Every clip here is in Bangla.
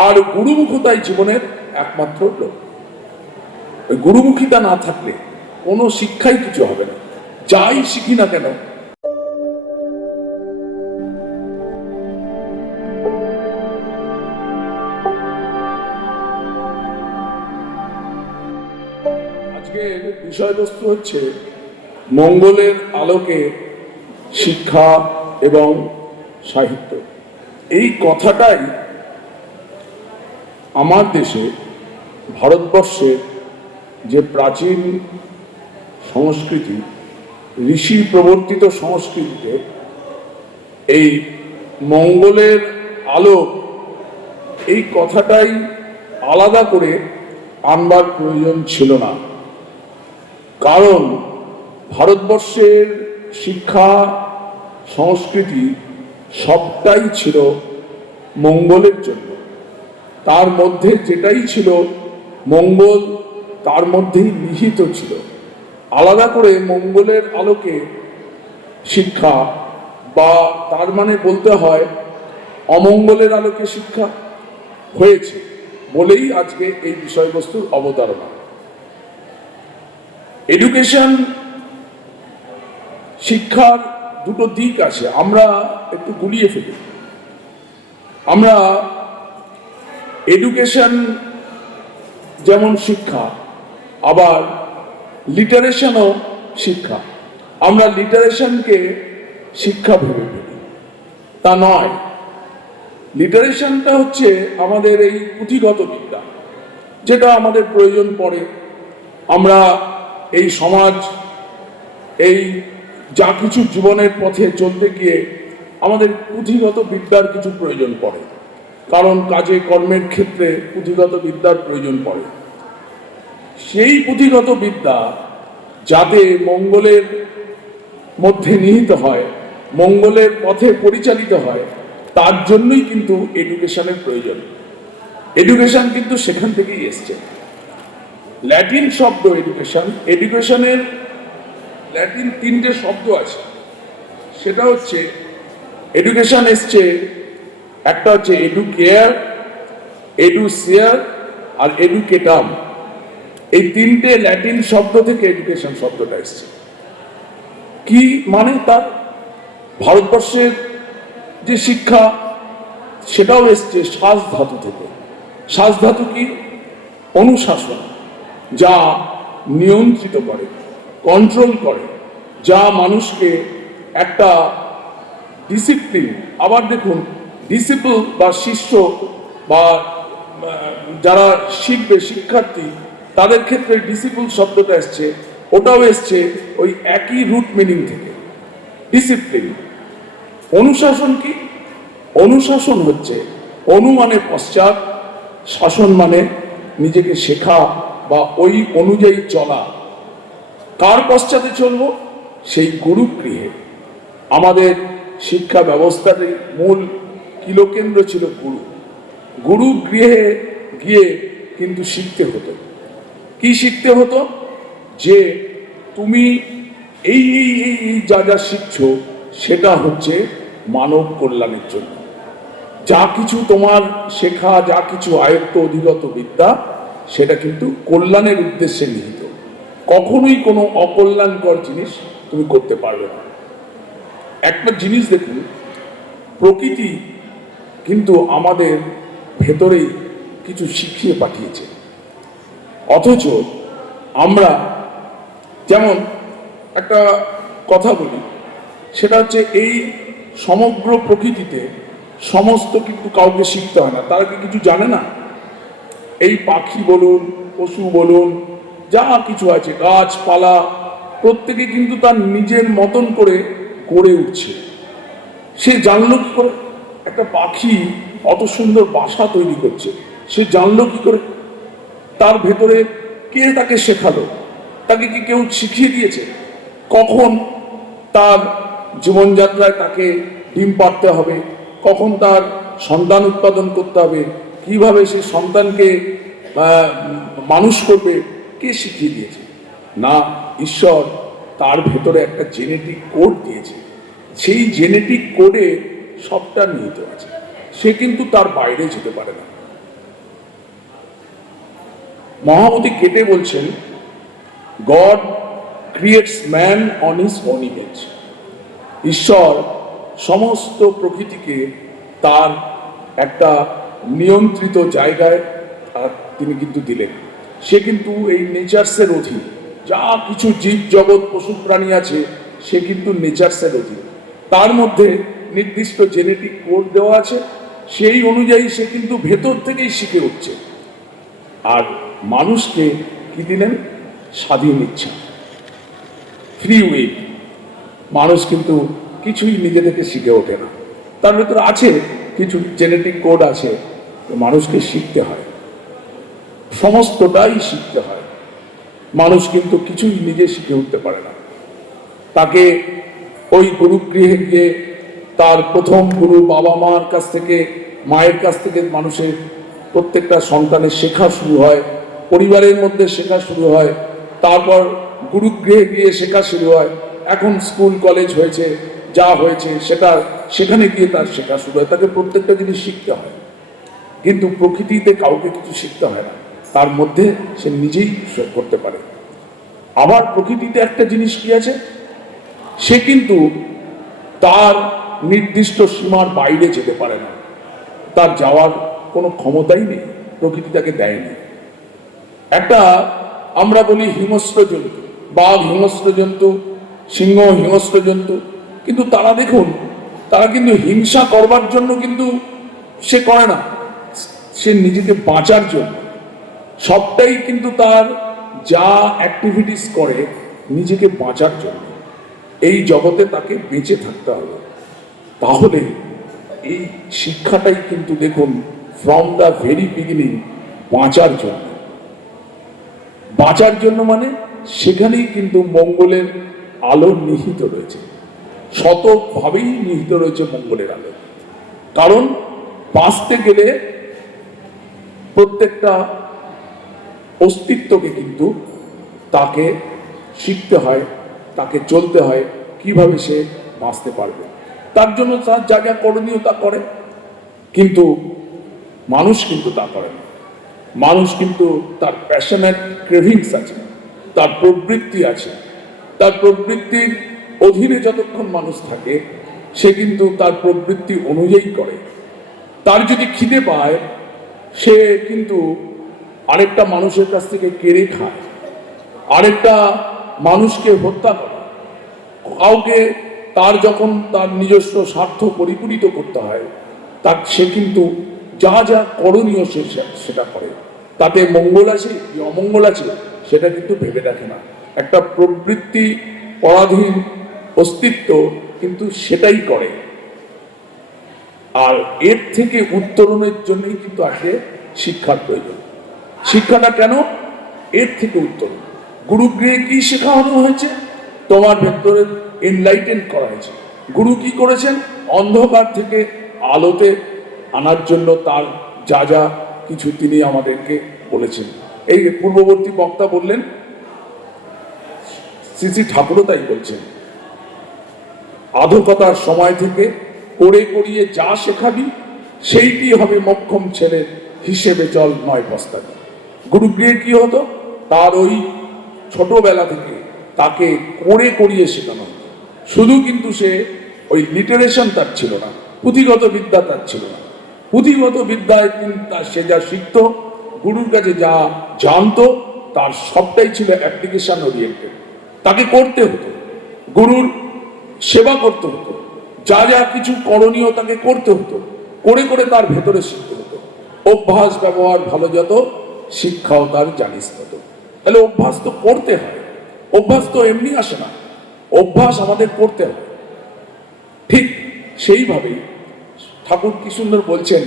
আর গুরুমুখতাই জীবনের একমাত্র লোক। ওই গুরুমুখিতা না থাকলে কোনো শিক্ষাই কিছু হবে না, যাই শিখি না কেন। আজকের বিষয়বস্তু হচ্ছে মঙ্গলের আলোকে শিক্ষা এবং সাহিত্য। এই কথাটাই আমার দেশে, ভারতবর্ষের যে প্রাচীন সংস্কৃতি, ঋষি প্রবর্তিত সংস্কৃতিতে এই মঙ্গলের আলোক, এই কথাটাই আলাদা করে আনবার প্রয়োজন ছিল না। কারণ ভারতবর্ষের শিক্ষা সংস্কৃতি সবটাই ছিল মঙ্গলের জন্য। তার মধ্যে যেটাই ছিল মঙ্গল, তার মধ্যেই নিহিত ছিল। আলাদা করে মঙ্গলের আলোকে শিক্ষা, বা তার মানে বলতে হয় অমঙ্গলের আলোকে শিক্ষা হয়েছে বলেই আজকে এই বিষয়বস্তুর অবতারণা। এডুকেশন, শিক্ষার দুটো দিক আছে, আমরা একটু গুলিয়ে ফেলি। আমরা এডুকেশন যেমন শিক্ষা, আবার লিটারেশনও শিক্ষা। আমরা লিটারেশনকে শিক্ষা ভেবে ফেলি, তা নয়। লিটারেশনটা হচ্ছে আমাদের এই পুঁথিগত বিদ্যা, যেটা আমাদের প্রয়োজন পড়ে। আমরা এই সমাজ, এই যা কিছু জীবনের পথে চলতে গিয়ে আমাদের পুঁথিগত বিদ্যার কিছু প্রয়োজন পড়ে, কারণ কাজে কর্মের ক্ষেত্রে পুঁথিগত বিদ্যার প্রয়োজন পড়ে। সেই পুঁথিগত বিদ্যা যাতে মঙ্গলের মধ্যে নিহিত হয়, মঙ্গলের পথে পরিচালিত হয়, তার জন্যই কিন্তু এডুকেশনের প্রয়োজন। এডুকেশন কিন্তু সেখান থেকেই এসছে। ল্যাটিন শব্দ এডুকেশন, এডুকেশনের ল্যাটিন 3টে শব্দ আছে। সেটা হচ্ছে, এডুকেশন এসছে, একটা হচ্ছে এডুকেয়ার, এডুসিয়ার আর এডুকেটাম। এই 3টে ল্যাটিন শব্দ থেকে এডুকেশন শব্দটা এসছে। কি মানে তার? ভারতবর্ষের যে শিক্ষা, সেটাও এসছে শ্বাস ধাতু থেকে। শ্বাস ধাতু কি? অনুশাসন, যা নিয়ন্ত্রিত করে, কন্ট্রোল করে, যা মানুষকে একটা ডিসিপ্লিন। আবার দেখুন, ডিসিপল বা শিষ্য বা যারা শিখবে, শিক্ষার্থী, তাদের ক্ষেত্রে ডিসিপল শব্দটা এসছে, ওটাও এসছে ওই একই রুট মিনিং থেকে, ডিসিপ্লিন। অনুশাসন কি? অনুশাসন হচ্ছে, অনু মানে পশ্চাৎ, শাসন মানে নিজেকে শেখা বা ওই অনুযায়ী চলা। কার পশ্চাতে চলবো? সেই গুরুগৃহে। আমাদের শিক্ষা ব্যবস্থার মূল কিলোকেন্দ্র ছিল গুরু। গুরুগৃহে গিয়ে কিন্তু শিখতে হতো। কি শিখতে হতো? যে তুমি এই এই এই যা যা শিখছো, সেটা হচ্ছে মানব কল্যাণের জন্য। যা কিছু তোমার শেখা, যা কিছু আয়ত্ত অধিগত বিদ্যা, সেটা কিন্তু কল্যাণের উদ্দেশ্যে নিহিত। কখনোই কোনো অকল্যাণকর জিনিস তুমি করতে পারবে না। একটা জিনিস দেখুন, প্রকৃতি কিন্তু আমাদের ভেতরেই কিছু শিখিয়ে পাঠিয়েছে, অথচ আমরা, যেমন একটা কথা বলি, সেটা হচ্ছে এই সমগ্র প্রকৃতিতে সমস্ত কিন্তু কাউকে শিখতে হয় না। তারা কি কিছু জানে না? এই পাখি বলুন, পশু বলুন, যা কিছু আছে, গাছপালা, প্রত্যেকে কিন্তু তার নিজের মতন করে গড়ে উঠছে। সে জানলো কি করে? একটা পাখি অত সুন্দর বাসা তৈরি করছে, সে জানলো কি করে? তার ভেতরে কে তাকে শেখালো? তাকে কি কেউ শিখিয়ে দিয়েছে? কখন তার জীবনযাত্রায় তাকে ডিম পাড়তে হবে, কখন তার সন্তান উৎপাদন করতে হবে, কিভাবে সে সন্তানকে মানুষ করবে, কে শিখিয়ে দিয়েছে? না, ঈশ্বর তার ভেতরে একটা জেনেটিক কোড দিয়েছে। সেই জেনেটিক কোডে সবটা নিহিত আছে। সে কিন্তু তার বাইরে যেতে পারে না। মহামতি কেটে বলছেন, god creates man on his own image. ঈশ্বর সমস্ত প্রকৃতিকে তার একটা নিয়ন্ত্রিত জায়গায় তিনি কিন্তু দিলেন। সে কিন্তু এই নেচার্সের অধীন, যা কিছু জীব জগৎ পশু প্রাণী আছে সে কিন্তু নেচার্সের অধীন। তার মধ্যে নির্দিষ্ট জেনেটিক কোড দেওয়া আছে, সেই অনুযায়ী সে কিন্তু ভেতর থেকেই শিখে উঠছে। আর মানুষকে কি দিলেন? স্বাধীন ইচ্ছা, ফ্রি উইল। মানুষ কিন্তু কিছুই নিজে থেকে শিখে ওঠে না, তার ভেতরে আছে কিছু জেনেটিক কোড আছে, মানুষকে শিখতে হয়, সমস্তটাই শিখতে হয়। মানুষ কিন্তু কিছুই নিজে শিখে উঠতে পারে না। তাকে ওই গুরুগৃহে গিয়ে তার প্রথম গুরু বাবা মার কাছ থেকে, মায়ের কাছ থেকে মানুষের প্রত্যেকটা সন্তানের শেখা শুরু হয়, পরিবারের মধ্যে শেখা শুরু হয়, তারপর গুরুগৃহে গিয়ে শেখা শুরু হয়, এখন স্কুল কলেজ হয়েছে, যা হয়েছে সেখানে গিয়ে তার শেখা শুরু হয়। তাকে প্রত্যেকটা জিনিস শিখতে হয়, কিন্তু প্রকৃতিতে কাউকে কিছু শিখতে হয় না, তার মধ্যে সে নিজেই করতে পারে। আবার প্রকৃতিতে একটা জিনিস কি আছে, সে কিন্তু তার নির্দিষ্ট সীমার বাইরে যেতে পারে না, তার যাওয়ার কোনো ক্ষমতাই নেই, প্রকৃতি তাকে দেয়নি। একটা আমরা বলি হিংস্র জন্তু, বাঘ হিংস্র জন্তু, সিংহ হিংস্র জন্তু, কিন্তু তারা দেখুন, তারা কিন্তু হিংসা করবার জন্য কিন্তু সে করে না, সে নিজেকে বাঁচার জন্য। সবটাই কিন্তু তার যা অ্যাক্টিভিটিস করে নিজেকে বাঁচার জন্য। এই জগতে তাকে বেঁচে থাকতে হবে। তাহলে এই শিক্ষাটাই কিন্তু দেখুন ফ্রম দ্য ভেরি বিগিনিং বাঁচার জন্য। বাঁচার জন্য মানে সেখানেই কিন্তু মঙ্গলের আলো নিহিত রয়েছে, শতভাবেই নিহিত রয়েছে মঙ্গলের আলো। কারণ বাঁচতে গেলে প্রত্যেকটা অস্তিত্বকে কিন্তু তাকে শিখতে হয়, তাকে চলতে হয়, কিভাবে সে বাঁচতে পারবে। তার জন্য তার যা যা করণীয় তা করে, কিন্তু মানুষ কিন্তু তা করে না। মানুষ কিন্তু তার প্যাশনেট ক্রেভিংস আছে, তার প্রবৃত্তি আছে, তার প্রবৃত্তির অধীনে যতক্ষণ মানুষ থাকে সে কিন্তু তার প্রবৃত্তি অনুযায়ী করে। তার যদি খিদে পায় সে কিন্তু আরেকটা মানুষের কাছ থেকে কেড়ে খায়, আরেকটা মানুষকে হত্যা করে, কাউকে তার যখন তার নিজস্ব স্বার্থ পরিপূরিত করতে হয় তার সে কিন্তু যা যা করণীয় সে সেটা করে। তাতে মঙ্গল আছে কি অমঙ্গল আছে সেটা কিন্তু ভেবে দেখে না। একটা প্রবৃত্তি পরাধীন অস্তিত্ব কিন্তু সেটাই করে। আর এর থেকে উত্তরণের জন্যই কিন্তু আসে শিক্ষার প্রয়োজন। শিক্ষাটা কেন? এর থেকে উত্তরণ। গুরুগৃহে কি শেখানো হয়েছে? তোমার ভেতরে এনলাইটেন করা হয়েছে। গুরু কি করেছেন? অন্ধকার থেকে আলোতে আনার জন্য তার যা যা কিছু তিনি আমাদেরকে বলেছেন। এই পূর্ববর্তী বক্তা বললেন, শ্রী শ্রী ঠাকুরও তাই বলছেন, আধকতার সময় থেকে করে করিয়ে যা শেখাবি সেইটি হবে মক্ষম ছেলে, হিসেবে চল নয় পস্তাবি। গুরুগৃহে কি হতো? তার ওই ছোটবেলা থেকে তাকে করে করিয়ে শেখানো হতো। শুধু কিন্তু সে ওই লিটারেশন তার ছিল না, পুঁথিগত বিদ্যা তার ছিল না। পুঁথিগত বিদ্যায় সে যা শিখত, গুরুর কাছে যা জানতো, তার সবটাই ছিল অ্যাপ্লিকেশন ওরিয়েন্টেড। তাকে করতে হতো, গুরুর সেবা করতে হতো, যা যা কিছু করণীয় তাকে করতে হতো, করে করে তার ভেতরে শিখতে হতো। অভ্যাস ব্যবহার ভালো যত, শিক্ষাও তার জানিস তত। তাহলে অভ্যাস তো করতে হয়, অভ্যাস তো এমনি আসে না, অভ্যাস আমাদের করতে হয়। ঠিক সেইভাবেই ঠাকুর কি সুন্দর বলছেন,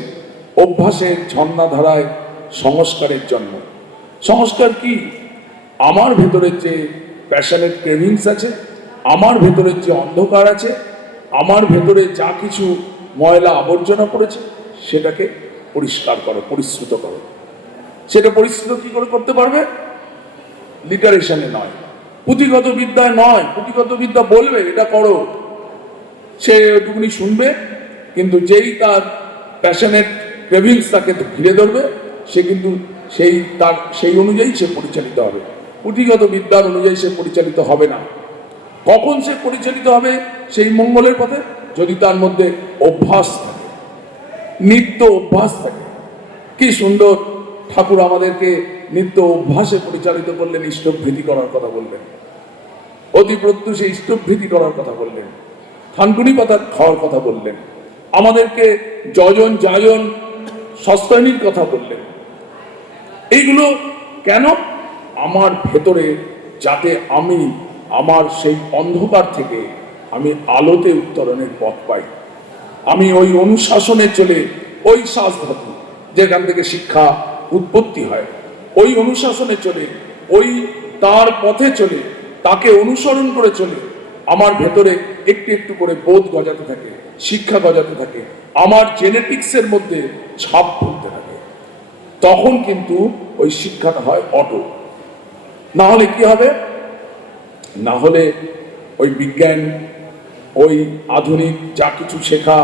অভ্যাসের ঝর্ণাধারায় সংস্কারের জন্ম। সংস্কার কি? আমার ভেতরের যে প্যাশনেট ক্রেভিংস আছে, আমার ভেতরের যে অন্ধকার আছে, আমার ভেতরে যা কিছু ময়লা আবর্জনা পড়েছে সেটাকে পরিষ্কার করো, পরিশ্রুত করো। সেটা পরিশ্রুত কি করে করতে পারবে? লিটারেশনে নয়, পুঁথিগত বিদ্যায় নয়। পুঁথিগত বিদ্যা বলবে এটা করো, সে ওটুকুনি শুনবে, কিন্তু যেই তার প্যাশনেট ক্রেভিংস তাকে ঘিরে ধরবে সে কিন্তু সেই অনুযায়ী সে পরিচালিত হবে, পুঁথিগত বিদ্যার অনুযায়ী সে পরিচালিত হবে না। কখন সে পরিচালিত হবে সেই মঙ্গলের পথে? যদি তার মধ্যে অভ্যাস থাকে, নিত্য অভ্যাস থাকে। কি সুন্দর ঠাকুর আমাদেরকে নিত্য অভ্যাসে পরিচালিত করলেন, ইষ্টভৃতি করার কথা বললেন, অতি প্রত্যুষে ইষ্টভৃতি করার কথা বললেন, থানকুনি পাতা খাওয়ার কথা বললেন, আমাদেরকে যজন যাজন সস্তায়নীর কথা বললেন। এইগুলো কেন? আমার ভেতরে যাতে আমি আমার সেই অন্ধকার থেকে আমি আলোতে উত্তরণের পথ পাই, আমি ওই অনুশাসনে চলে, ওই শ্বাসধাতু যেখান থেকে শিক্ষা উৎপত্তি হয়, ওই অনুশাসনে চলে, ওই তার পথে চলে, তাকে অনুসরণ করে চলে আমার ভেতরে একটু একটু করে বোধ গজাতে থাকে, শিক্ষা গজাতে থাকে, আমার জেনেটিক্সের মধ্যে ছাপ ফেলতে থাকে। তখন কিন্তু ওই শিক্ষাটা হয় অটুট। না হলে কি হবে? না হলে ওই বিজ্ঞান, ওই আধুনিক যা কিছু শেখা,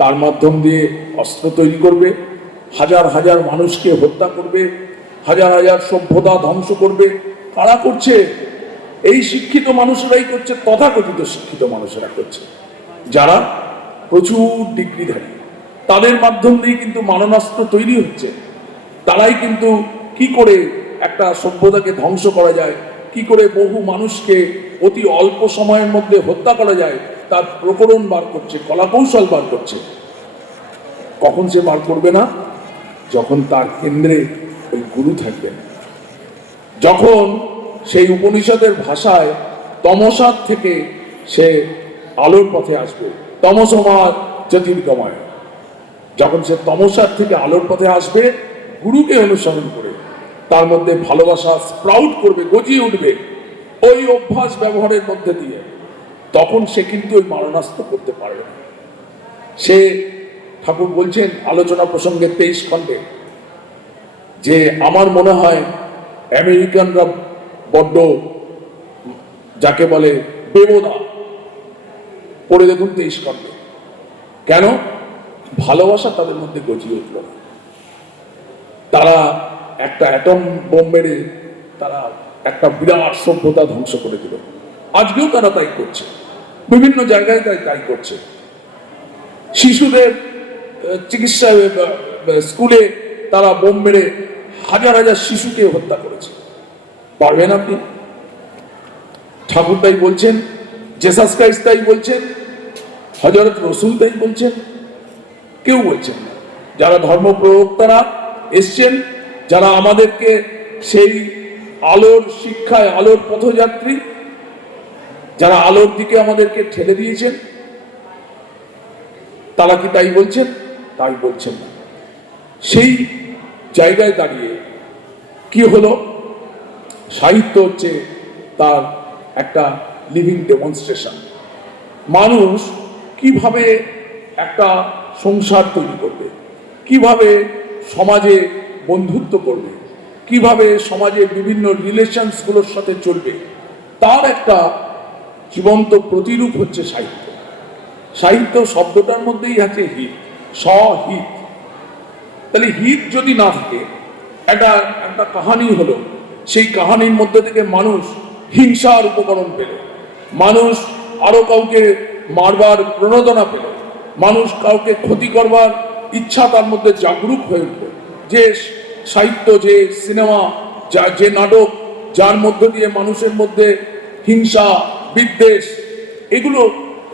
তার মাধ্যম দিয়ে অস্ত্র তৈরি করবে, হাজার হাজার মানুষকে হত্যা করবে, হাজার হাজার সভ্যতা ধ্বংস করবে। কারা করছে? এই শিক্ষিত মানুষেরাই করছে, তথাকথিত শিক্ষিত মানুষেরা করছে, যারা প্রচুর ডিগ্রিধারী। তাদের মাধ্যম দিয়ে কিন্তু মারণাস্ত্র তৈরি হচ্ছে। তারাই কিন্তু কি করে একটা সভ্যতাকে ধ্বংস করা যায়, কি করে বহু মানুষকে অতি অল্প সময়ের মধ্যে হত্যা করা যায়, তার প্রকরণ বার করছে, কলাকৌশল বার করছে। কখন সে বার করবে না? যখন তার কেন্দ্রে ওই গুরু থাকবেন, যখন সেই উপনিষদের ভাষায় তমসার থেকে সে আলোর পথে আসবে, তমসমা জ্যোতির্গময়। যখন সে তমসার থেকে আলোর পথে আসবে, গুরুকে অনুসরণ করে তার মধ্যে ভালোবাসা স্প্রাউট করবে, গজিয়ে উঠবে ওই অভ্যাস ব্যবহারের মধ্যে দিয়ে, তখন সে কিন্তু ওই মারণাস্ত্র করতে পারবে না। সে, ঠাকুর বলছেন আলোচনা প্রসঙ্গে 23 খণ্ডে, যে আমার মনে হয় আমেরিকানরা বড্ড, যাকে বলে বেবদা। পড়ে দেখুন 23 খণ্ডে, কেন? ভালোবাসা তাদের মধ্যে গজিয়ে উঠল না। তারা একটা অ্যাটম বোম মেরে তারা একটা বিরাট সভ্যতা ধ্বংস করে দিল। আজকেও তারা তাই করছে, বিভিন্ন জায়গায় তাই করছে। শিশুদের চিকিৎসা স্কুলে তারা বোম মেরে হাজার হাজার শিশুকে হত্যা করেছে। পারবেন আপনি? ঠাকুর তাই বলছেন, জেসাস ক্রাইস্ট তাই বলছেন, হযরত রসুল তাই বলছেন, কেউ বলছেন না। যারা ধর্ম প্রবক্তারা এসছেন, যারা আমাদেরকে সেই আলোর শিক্ষায়, আলোর পথযাত্রী, যারা আলোর দিকে আমাদেরকে ঠেলে দিয়েছেন, তারা কি তাই বলছেন? তাই বলছেন না। সেই জায়গায় দাঁড়িয়ে কি হলো? সাহিত্য হচ্ছে তার একটা লিভিং ডেমনস্ট্রেশন। মানুষ কিভাবে একটা সংসার তৈরি করবে, কিভাবে সমাজে বন্ধুত্ব করবে, কিভাবে সমাজে বিভিন্ন রিলেশনসগুলোর সাথে চলবে, তার একটা জীবন্ত প্রতিরূপ হচ্ছে সাহিত্য। সাহিত্য শব্দটার মধ্যেই আছে হিত, স্বহিত। তাহলে হিত যদি না থাকে, একটা কাহানি হলো, সেই কাহানির মধ্যে থেকে মানুষ হিংসার উপকরণ পেল, মানুষ আরো কাউকে মারবার প্রণোদনা পেল, মানুষ কাউকে ক্ষতি করবার ইচ্ছা তার মধ্যে জাগরুক হয়ে উঠল। যে সাহিত্য, যে সিনেমা, যে নাটক, যার মধ্য দিয়ে মানুষের মধ্যে হিংসা, বিদ্বেষ এগুলো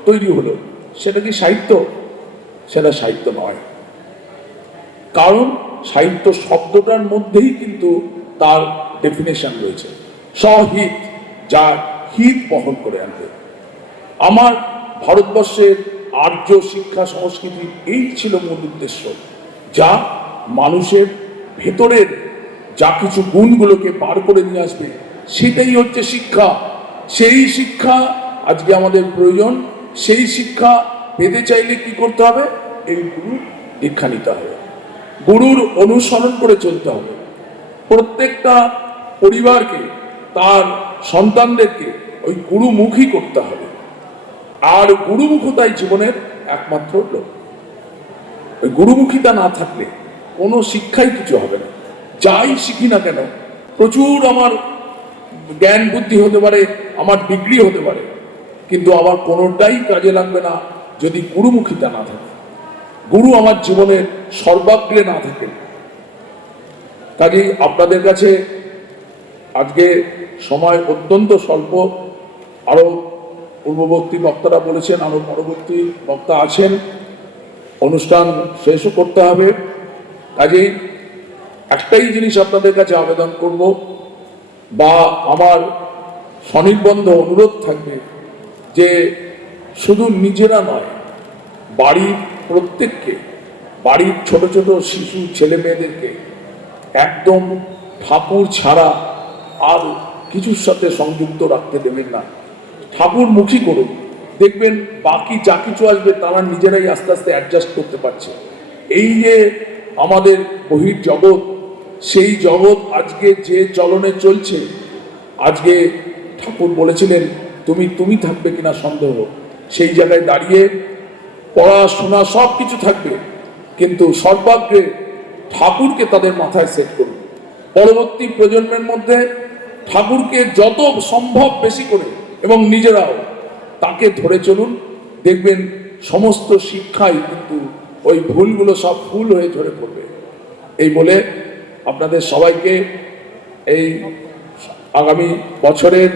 তৈরি হলো, সেটা কি সাহিত্য? সেটা সাহিত্য নয়। কারণ সাহিত্য শব্দটার মধ্যেই কিন্তু তার ডেফিনেশন রয়েছে, স্বহিত, যার হিত বহন করে আনবে। আমার ভারতবর্ষের আর্য শিক্ষা সংস্কৃতি এই ছিল মূল উদ্দেশ্য, যা মানুষের ভেতরের যা কিছু গুণগুলোকে বার করে নিয়ে আসবে, সেটাই হচ্ছে শিক্ষা। সেই শিক্ষা আজকে আমাদের প্রয়োজন। সেই শিক্ষা পেতে চাইলে কি করতে হবে? এই গুরুর দীক্ষা নিতে হবে, গুরুর অনুসরণ করে চলতে হবে। প্রত্যেকটা পরিবারকে, তার সন্তানদেরকে ওই গুরুমুখী করতে হবে। আর গুরুমুখতাই জীবনের একমাত্র লক্ষ্য। ওই গুরুমুখিতা না থাকলে কোনো শিক্ষাই কিছু হবে না। যাই শিখি না কেন, প্রচুর আমার জ্ঞান বুদ্ধি হতে পারে, আমার ডিগ্রি হতে পারে, কিন্তু আমার কোনোটাই কাজে লাগবে না যদি গুরুমুখিতা না থাকে, গুরু আমার জীবনের সর্বাগ্রে না থাকে। কাজেই আপনাদের কাছে আজকে সময় অত্যন্ত স্বল্প, আরো পূর্ববর্তী বক্তারা বলেছেন, আরো পরবর্তী বক্তা আছেন, অনুষ্ঠান শেষও করতে হবে। কাজেই একটাই জিনিস আপনাদের কাছে আবেদন করব বা আমার স্বনির্বন্ধ অনুরোধ থাকবে যে শুধু নিজেরা নয়, বাড়ির প্রত্যেককে, বাড়ির ছোট ছোট শিশু ছেলে মেয়েদেরকে একদম ঠাকুর ছাড়া আর কিছুর সাথে সংযুক্ত রাখতে দেবেন না। ঠাকুরমুখী করুন, দেখবেন বাকি যা কিছু আসবে তারা নিজেরাই আস্তে আস্তে অ্যাডজাস্ট করতে পারছে। এই যে আমাদের বহির জগৎ, সেই জগৎ আজকে যে চলনে চলছে, আজকে ঠাকুর বলেছিলেন তুমি থাকবে কিনা সন্দেহ, সেই জায়গায় দাঁড়িয়ে পড়াশোনা সব কিছু থাকবে, কিন্তু সর্বাগ্রে ঠাকুরকে তাদের মাথায় সেট করুন। পরবর্তী প্রজন্মের মধ্যে ঠাকুরকে যত সম্ভব বেশি করে এবং নিজেরাও তাকে ধরে চলুন, দেখবেন সমস্ত শিক্ষাই কিন্তু ওই ভুলগুলো সব ফুল হয়ে ঝরে পড়বে। এই বলে আপনাদের সবাইকে এই আগামী বছরের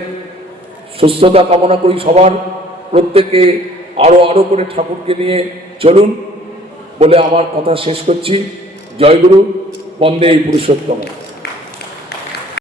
সুস্থতা কামনা করি। সবার প্রত্যেকে আরো করে ঠাকুরকে নিয়ে চলুন বলে আমার কথা শেষ করছি। জয়গুরু, বন্দে পুরুষোত্তম।